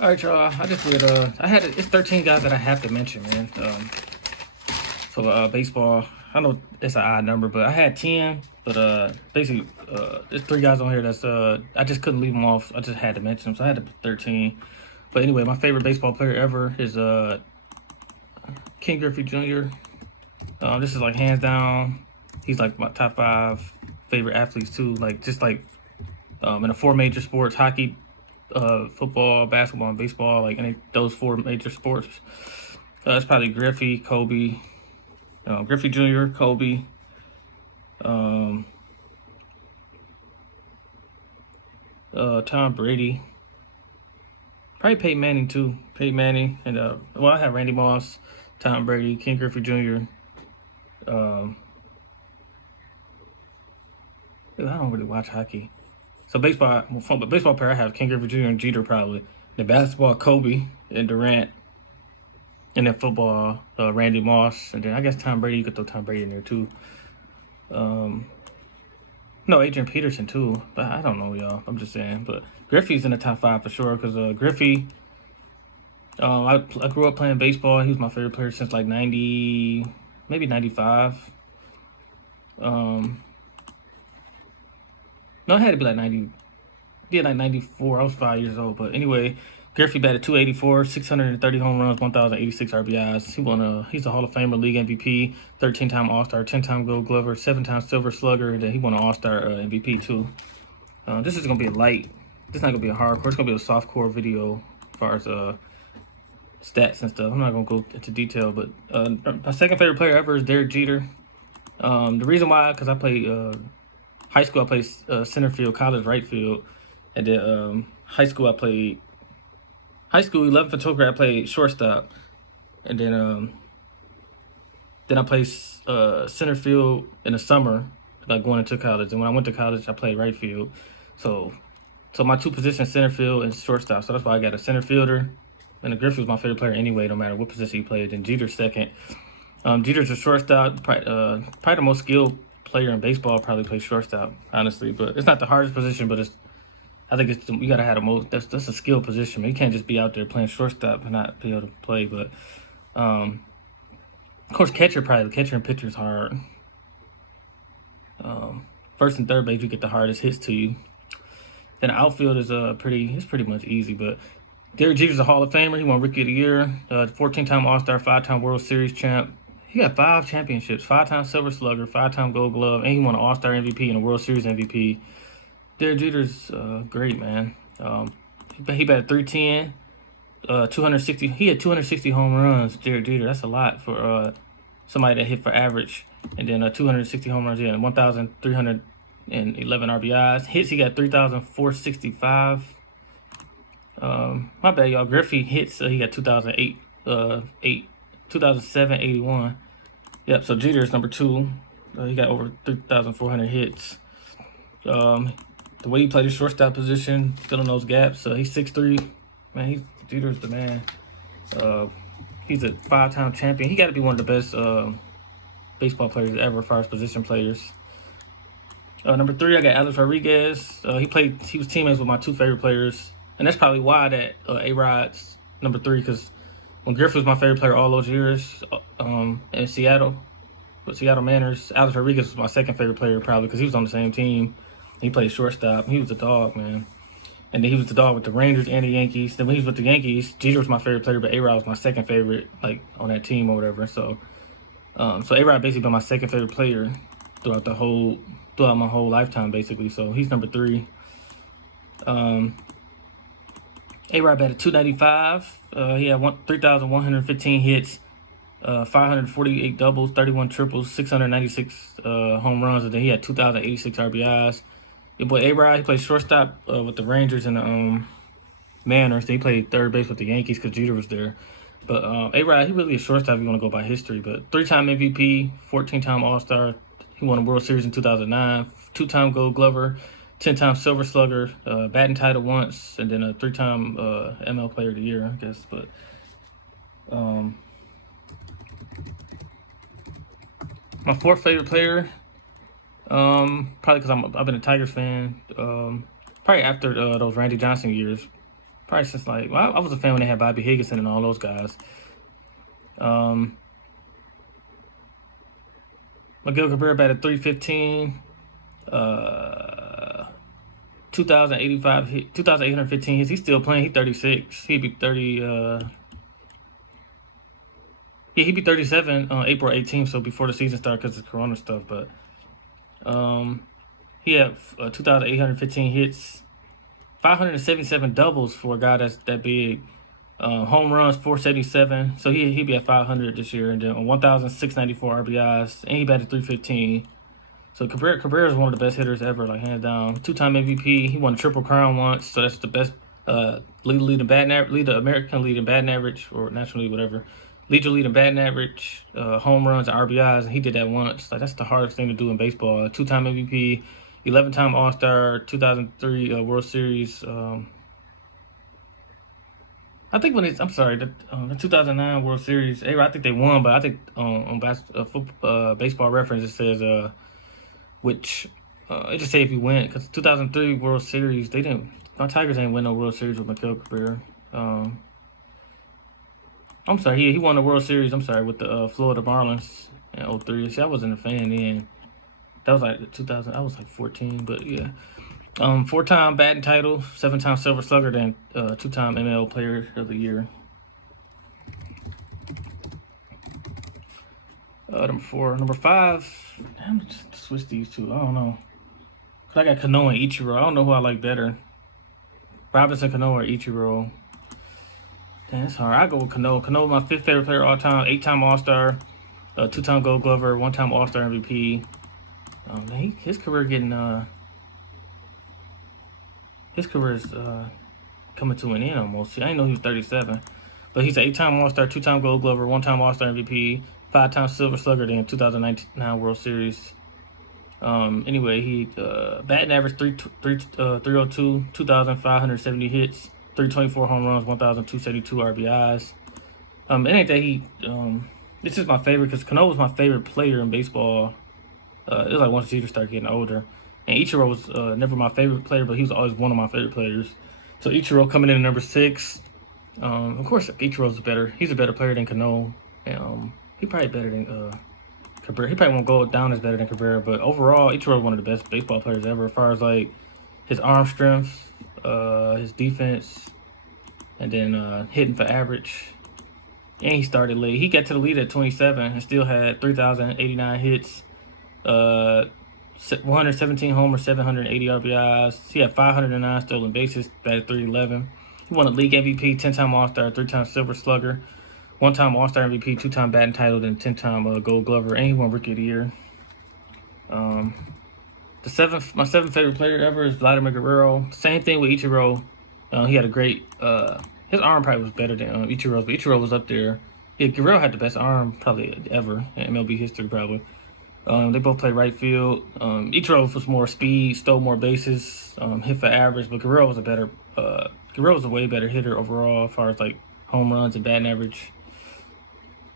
All right, y'all. I just did. It's 13 guys that I have to mention, man. For baseball, I know it's an odd number, but I had 10. But basically, there's 3 guys on here that's I just couldn't leave them off. I just had to mention them, so I had to put 13. But anyway, my favorite baseball player ever is Ken Griffey Jr. This is like hands down. He's like my top 5 favorite athletes too. Like just like in the 4 major sports: hockey, football, basketball, and baseball. Like any those 4 major sports. It's probably Griffey, Kobe, Griffey Jr., Kobe, um, Tom Brady, probably Peyton Manning too. Peyton Manning, and well, I have Randy Moss, Tom Brady, Ken Griffey Jr. I don't really watch hockey. So baseball, from the baseball player, I have Ken Griffey Jr. and Jeter probably. The basketball, Kobe and Durant. And then football, Randy Moss. And then I guess Tom Brady, you could throw Tom Brady in there too. No, Adrian Peterson too. But I don't know, y'all. I'm just saying. But Griffey's in the top 5 for sure. Because Griffey, I grew up playing baseball. He was my favorite player since like 90, maybe 95. No, it had to be like 90. Yeah, like 94. I was 5 years old. But anyway, Griffey batted 284, 630 home runs, 1,086 RBIs. He's a Hall of Famer, League MVP, 13-time All-Star, 10-time Gold Glover, 7-time Silver Slugger, and then he won an All-Star MVP too. This is gonna be a light. This is not gonna be a hardcore. It's gonna be a softcore video as far as stats and stuff. I'm not gonna go into detail, but my second favorite player ever is Derek Jeter. The reason why, because I played high school, I played center field, college right field, and then high school 11th and 12th grade, I played shortstop, and then I played center field in the summer, like going into college. And when I went to college, I played right field. So my 2 positions, center field and shortstop. So that's why I got a center fielder. And Griffey was my favorite player anyway, no matter what position he played. And Jeter's second. Jeter's a shortstop, probably the most skilled player in baseball. Probably plays shortstop, honestly. But it's not the hardest position, but I think you gotta have the most. That's a skill position. Man. You can't just be out there playing shortstop and not be able to play. But of course, catcher and pitcher is hard. First and third base, you get the hardest hits to you. Then the outfield is pretty much easy. But Derek Jeter's a Hall of Famer. He won Rookie of the Year, 14-time All-Star, 5-time World Series champ. He got 5 championships, 5-time Silver Slugger, 5-time Gold Glove, and he won an All-Star MVP and a World Series MVP. Derek Jeter's great, man. He batted 310, 260. He had 260 home runs. Derek Jeter, that's a lot for somebody that hit for average. And then 260 home runs, yeah, 1,311 RBIs. Hits, he got 3,465. My bad, y'all. Griffey hits, he got 2008, 2007, 81. Yep. So Jeter's number 2. He got over 3,400 hits. The way he played his shortstop position, filling those gaps. He's 6'3". Man, Jeter's the man. He's a 5-time champion. He got to be one of the best baseball players ever as far as position players. Number 3, I got Alex Rodriguez. He was teammates with my 2 favorite players. And that's probably why that A-Rod's number 3, because when Griffey was my favorite player all those years in Seattle, with Seattle Mariners, Alex Rodriguez was my second favorite player probably because he was on the same team. He played shortstop. He was a dog, man. And then he was the dog with the Rangers and the Yankees. Then when he was with the Yankees, Jeter was my favorite player, but A-Rod was my second favorite, like on that team or whatever. So A-Rod basically been my second favorite player throughout my whole lifetime, basically. So he's number 3. A-Rod batted 295. He had 3,115 hits, 548 doubles, 31 triples, 696 home runs, and then he had 2,086 RBIs. Your boy A-Rod, he played shortstop with the Rangers and the Mariners. He played third base with the Yankees because Jeter was there. But A-Rod, he really a shortstop if you want to go by history. But 3-time MVP, 14-time All-Star. He won a World Series in 2009, 2-time Gold Glover, 10-time Silver Slugger, batting title once, and then a 3-time ML Player of the Year, I guess. But my 4th favorite player, probably because I've been a Tigers fan. Probably after those Randy Johnson years, probably since like, well, I was a fan when they had Bobby Higginson and all those guys. Miguel Cabrera batted .315. 2,815 hits. He's still playing. He's 36. He'd be 30. Yeah, he'd be 37 on April 18th, so before the season started because of Corona stuff. But he had 2,815 hits, 577 doubles for a guy that's that big. Home runs 477, so he'd be at 500 this year, and then 1,694 RBIs, and he batted .315. So Cabrera is one of the best hitters ever, like hands down. 2-time MVP. He won a Triple Crown once, so that's the best. Lead the American lead in batting average, or national league, whatever. Lead the lead in batting average, home runs, and RBIs, and he did that once. Like that's the hardest thing to do in baseball. 2-time MVP, 11-time All-Star, 2003 World Series. I think when the 2009 World Series, I think they won, but I think on Baseball Reference it says which it just say if you win, because 2003 World Series my Tigers ain't win no World Series with Miguel Cabrera. I'm sorry, he won the World Series. I'm sorry, with the Florida Marlins in 2003. See, I wasn't a fan then. That was like 2000. I was like 14, but yeah. 4-time batting title, 7-time Silver Slugger, then 2-time ML Player of the Year. Number 4. Number 5, I'm just switch these two. I don't know. Cause I got Cano and Ichiro. I don't know who I like better. Robinson, Cano, or Ichiro. Damn, it's hard. I go with Cano. Cano is my 5th favorite player all time. 8-time All-Star, 2-time Gold Glover, 1-time All-Star MVP. His career getting His career is coming to an end almost. See, I didn't know he was 37. But he's an 8-time All-Star, 2-time Gold Glover, 1-time All-Star MVP, 5-time Silver Slugger in 2019 World Series. Anyway, he batting average 302, 2,570 hits, 324 home runs, 1,272 RBIs. It ain't that this is my favorite because Cano was my favorite player in baseball. It was like once Jeter started getting older. And Ichiro was never my favorite player, but he was always one of my favorite players. So Ichiro coming in at number 6. Of course, Ichiro's he's a better player than Cano. And he probably better than Cabrera. He probably won't go down as better than Cabrera, but overall, Ichiro is one of the best baseball players ever as far as like his arm strength, his defense, and then hitting for average. And he started late. He got to the lead at 27 and still had 3,089 hits, 117 homers, 780 RBIs. He had 509 stolen bases, batted .311. He won a league MVP, 10-time All-Star, 3-time Silver Slugger, 1-time All-Star MVP, 2-time batting title, and 10-time Gold Glover, and he won Rookie of the Year. My 7th favorite player ever is Vladimir Guerrero. Same thing with Ichiro. He had a great. His arm probably was better than Ichiro's, but Ichiro was up there. Yeah, Guerrero had the best arm probably ever in MLB history, probably. They both played right field. Ichiro was more speed, stole more bases, hit for average, but Guerrero was a way better hitter overall as far as like home runs and batting average.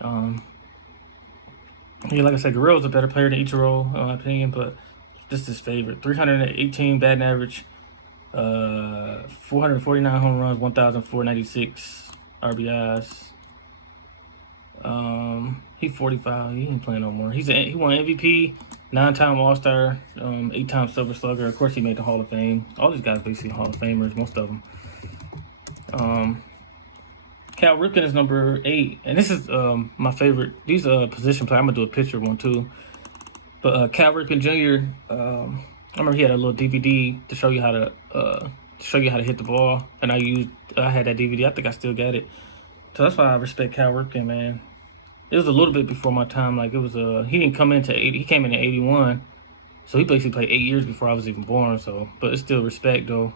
Yeah, like I said, Guerrero's a better player than Ichiro, in my opinion, but this is his favorite. 318 batting average, 449 home runs, 1,496 RBIs. He's 45. He ain't playing no more. He won MVP, 9-time All-Star, 8-time Silver Slugger. Of course, he made the Hall of Fame. All these guys basically Hall of Famers, most of them. Cal Ripken is number 8, and this is my favorite. These position player. I'm gonna do a picture one too. But Cal Ripken Jr. I remember he had a little DVD to show you how to hit the ball, and I had that DVD. I think I still got it. So that's why I respect Cal Ripken, man. It was a little bit before my time. Like it was he didn't come into 80. He came in at 81, so he basically played 8 years before I was even born. So, but it's still respect though.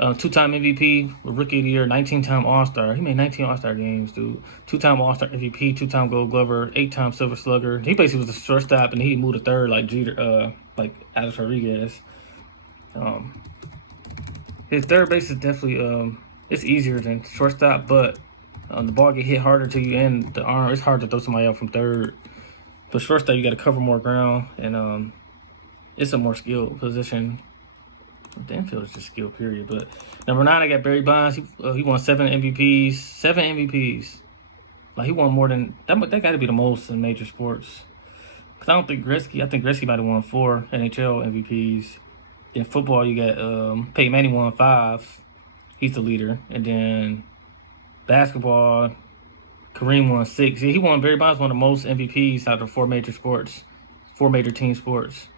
2-time MVP, Rookie of the Year, 19-time All-Star. He made 19 All-Star games, dude. 2-time All-Star MVP, 2-time Gold Glover, 8-time Silver Slugger. He basically was a shortstop, and he moved to third like Jeter, like Alex Rodriguez. His third base is definitely it's easier than shortstop, but the ball get hit harder to you, and the arm. It's hard to throw somebody out from third. But shortstop, you got to cover more ground, and it's a more skilled position. The infield is just skill, period. But number 9, I got Barry Bonds. He won 7 MVPs. 7 MVPs. Like, he won more than that. That got to be the most in major sports. Cause I don't think Gretzky. I think Gretzky might have won 4 NHL MVPs. In football, you got Peyton Manning won 5. He's the leader. And then basketball, Kareem won 6. Yeah, Barry Bonds won the most MVPs out of 4 major sports, 4 major team sports.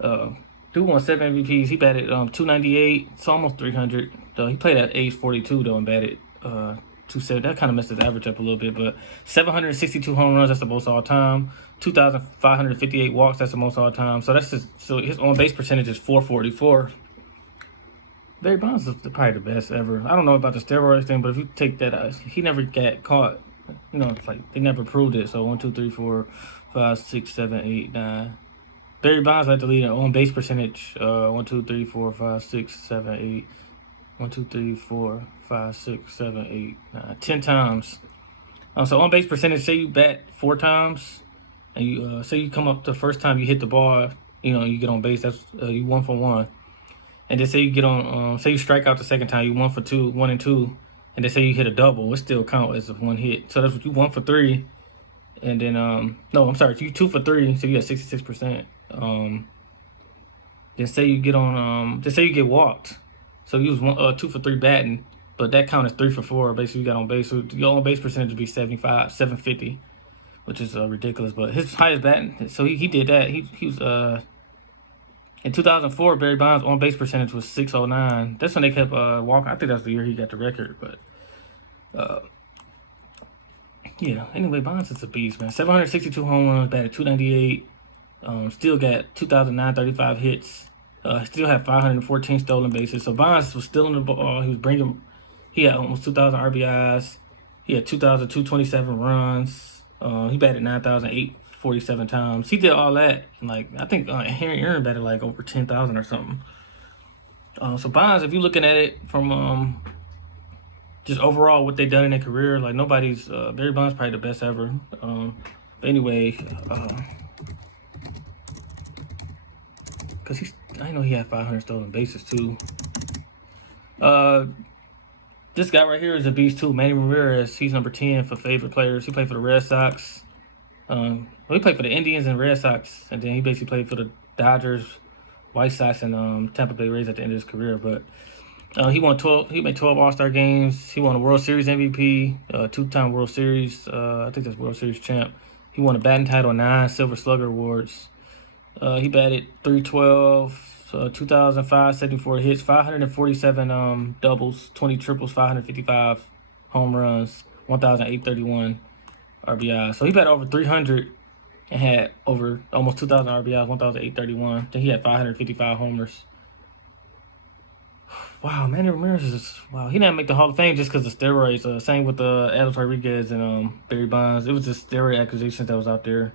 Dude won 7 MVPs. He batted 298. It's almost 300. He played at age 42 though and batted 270. That kind of messed his average up a little bit, but 762 home runs. That's the most all time. 2,558 walks. That's the most all time. So his on base percentage is 444. Barry Bonds is probably the best ever. I don't know about the steroids thing, but if you take that out, he never got caught. You know, it's like they never proved it. So 1, 2, 3, 4, 5, 6, 7, 8, 9. Barry Bonds led the lead in on base percentage. 1, 2, 3, 4, 5, 6, 7, 8. 1, 2, 3, 4, 5, 6, 7, 8, 9. 10 times. So on base percentage, say you bat 4 times, and you say you come up the first time you hit the ball, you know, you get on base. That's you 1 for 1. And then say you get on, say you strike out the second time, you 1 for 2, 1 and 2, and then say you hit a double, it still count as 1 hit. So that's what you 1 for 3, and then no, I'm sorry, you 2 for 3, so you got 66%. Then say you get on, just say you get walked, so you was 2 for 3 batting, but that count is 3 for 4. Basically, you got on base, so your on base percentage would be 750, which is ridiculous. But his highest batting, so he did that. He was in 2004, Barry Bonds' on-base percentage was 609. That's when they kept walking. I think that's the year he got the record. But, yeah. Anyway, Bonds is a beast, man. 762 home runs, batted 298. Still got 2,935 hits. Still had 514 stolen bases. So Bonds was still in the ball. He had almost 2,000 RBIs. He had 2,227 runs. He batted 9,847 times. He did all that, and like I think Harry Aaron batted like over 10,000 or something. So Bonds, if you're looking at it from just overall what they've done in their career, like nobody's Barry Bonds probably the best ever. But anyway, because I know he had 500 stolen bases too. This guy right here is a beast too, Manny Ramirez. He's number 10 for favorite players. He played for the Red Sox. He played for the Indians and Red Sox, and then he basically played for the Dodgers, White Sox, and Tampa Bay Rays at the end of his career. But he won 12. He made 12 All-Star games. He won a World Series MVP, 2-time World Series. I think that's World Series champ. He won a batting title, 9 Silver Slugger awards. He batted .312. 2,574 hits, 547 doubles, 20 triples, 555 home runs, 1,831 RBI. So he batted over 300 and had over almost 2,000 RBIs, 1,831. Then he had 555 homers. Wow, Manny Ramirez is wow. He didn't make the Hall of Fame just because of steroids. Same with Alex Rodriguez and Barry Bonds. It was just steroid accusations that was out there.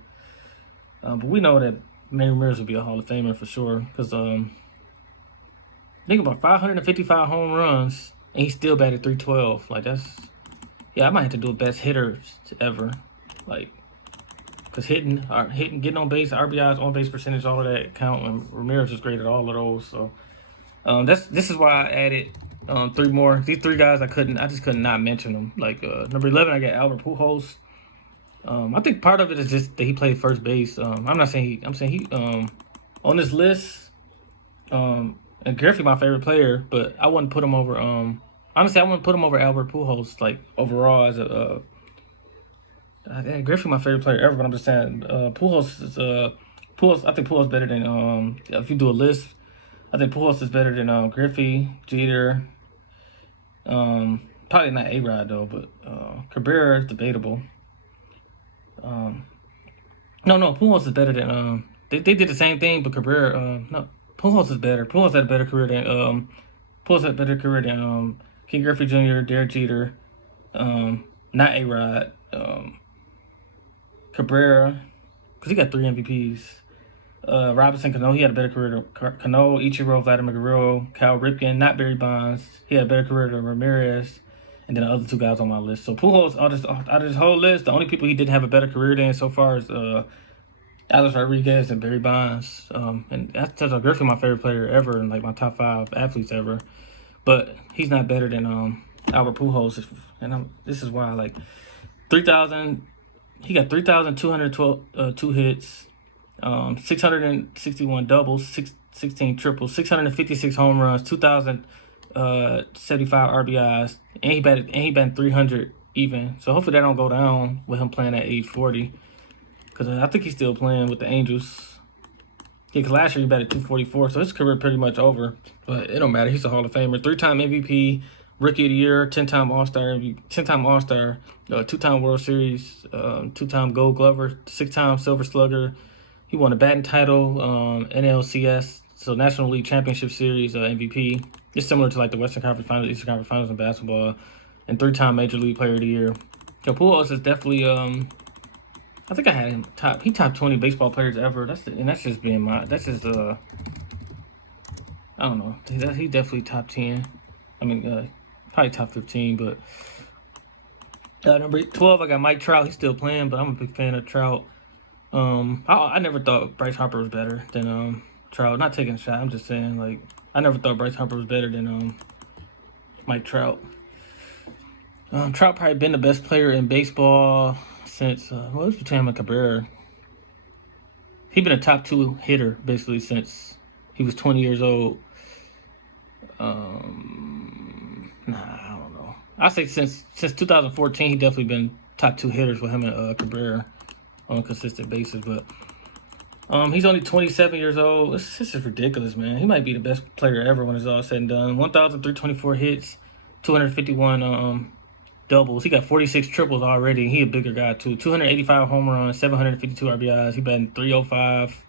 But we know that Manny Ramirez would be a Hall of Famer for sure. Because think about 555 home runs and he still batted .312. Like that's, yeah, I might have to do a best hitters ever. Like, because hitting, getting on base, RBIs, on base percentage, all of that count. And Ramirez is great at all of those. So this is why I added 3 more. These 3 guys I just could not mention them. Like number 11, I got Albert Pujols. I think part of it is just that he played first base. I'm saying he on this list. And Griffey my favorite player, but I wouldn't put him over. Honestly, I wouldn't put him over Albert Pujols like overall as a. Griffey my favorite player ever, but I'm just saying Pujols is Pujols. I think Pujols better than if you do a list. I think Pujols is better than Griffey, Jeter. Probably not A-Rod though, but Cabrera is debatable. No, Pujols is better than they did the same thing, but Cabrera no, Pujols is better. Pujols had a better career than King Griffey Jr., Derek Jeter, not A-Rod, Cabrera, because he got 3 MVPs. Robinson Cano, he had a better career than Cano, Ichiro, Vladimir Guerrero, Cal Ripken, not Barry Bonds. He had a better career than Ramirez, and then the other 2 guys on my list. So Pujols, out of this whole list, the only people he didn't have a better career than so far is Alex Rodriguez and Barry Bonds. And that's Griffey, my favorite player ever, and like my top 5 athletes ever. But he's not better than Albert Pujols. And this is why, like, 3,000. He got 3,212 2 hits, 661 doubles, 16 triples, 656 home runs, 2,075 RBIs, and he batted 300 even. So hopefully that don't go down with him playing at age 40, because I think he's still playing with the Angels. Yeah, because last year he batted 244, so his career pretty much over. But it don't matter. He's a Hall of Famer, 3-time MVP, Rookie of the Year, 10-time All-Star, 10-time All-Star, 2-time World Series, 2-time Gold Glover, 6-time Silver Slugger. He won a batting title, NLCS, so National League Championship Series MVP. It's similar to like the Western Conference Finals, Eastern Conference Finals in basketball, and 3-time Major League Player of the Year. So Pujols is definitely, I think I had him top 20 baseball players ever. That's just being my, that's just I don't know. He definitely top 10. I mean, probably top 15, but number 12, I got Mike Trout. He's still playing, but I'm a big fan of Trout. I never thought Bryce Harper was better than Trout. Not taking a shot. I'm just saying, like, I never thought Bryce Harper was better than Mike Trout. Trout probably been the best player in baseball since it was between him and Cabrera. He been a top 2 hitter basically since he was 20 years old. I don't know. I say since 2014, he definitely been top 2 hitters with him and Cabrera on a consistent basis. But he's only 27 years old. This is ridiculous, man. He might be the best player ever when it's all said and done. 1,324 hits, 251 doubles. He got 46 triples already. He a bigger guy too. 285 home runs, 752 RBIs. He batting 305.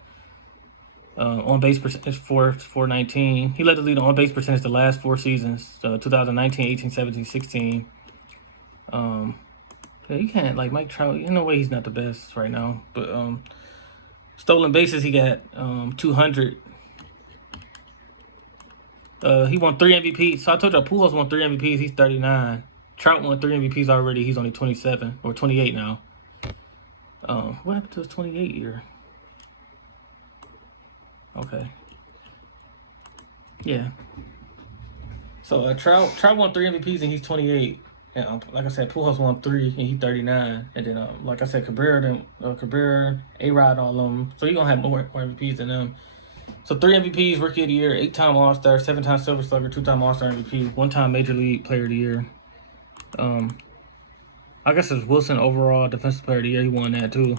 On base percentage 419. He led the league on base percentage the last 4 seasons, 2019, 18, 17, 16. Yeah, you can't, like, Mike Trout, in no way he's not the best right now. But stolen bases, he got 200. He won 3 MVPs. So I told you Pujols won 3 MVPs. He's 39. Trout won 3 MVPs already. He's only 27 or 28 now. What happened to his 28 year? Okay. Yeah. So Trout won 3 MVPs and he's 28. And like I said, Pujols won 3 and he's 39. And then like I said, Cabrera, A-Rod, all of them. So you're gonna have more MVPs than them. So 3 MVPs, Rookie of the Year, 8-time All-Star, 7-time Silver Slugger, 2-time All-Star MVP, 1-time Major League Player of the Year. I guess it's Wilson overall Defensive Player of the Year. He won that too.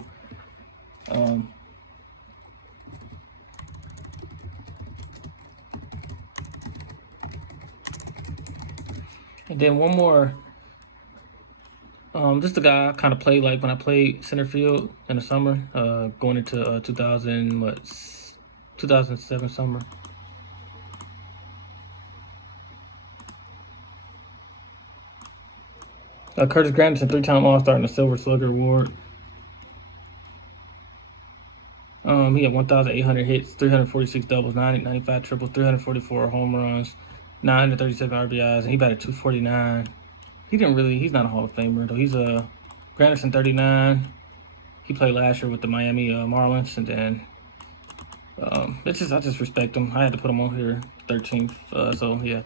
And then one more. This is the guy I kind of played like when I played center field in the summer, going into 2007 summer. Curtis Granderson, 3-time All-Star in the Silver Slugger Award. He had 1,800 hits, 346 doubles, 95 triples, 344 home runs, 937 RBIs, and he batted 249. He's not a Hall of Famer though. He's a Granderson 39. He played last year with the Miami Marlins, and then I just respect him. I had to put him on here 13th. So yeah,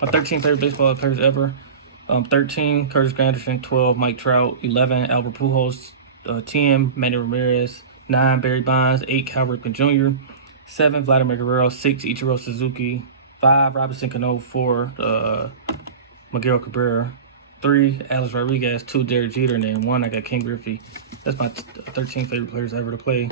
my 13 favorite baseball players ever. 13 Curtis Granderson, 12 Mike Trout, 11 Albert Pujols, 10 Manny Ramirez, 9 Barry Bonds, 8 Cal Ripken Jr., 7 Vladimir Guerrero, 6 Ichiro Suzuki, 5 Robinson Cano, 4 Miguel Cabrera, 3 Alex Rodriguez, 2 Derek Jeter, and then 1 I got King Griffey. That's my 13 favorite players ever to play.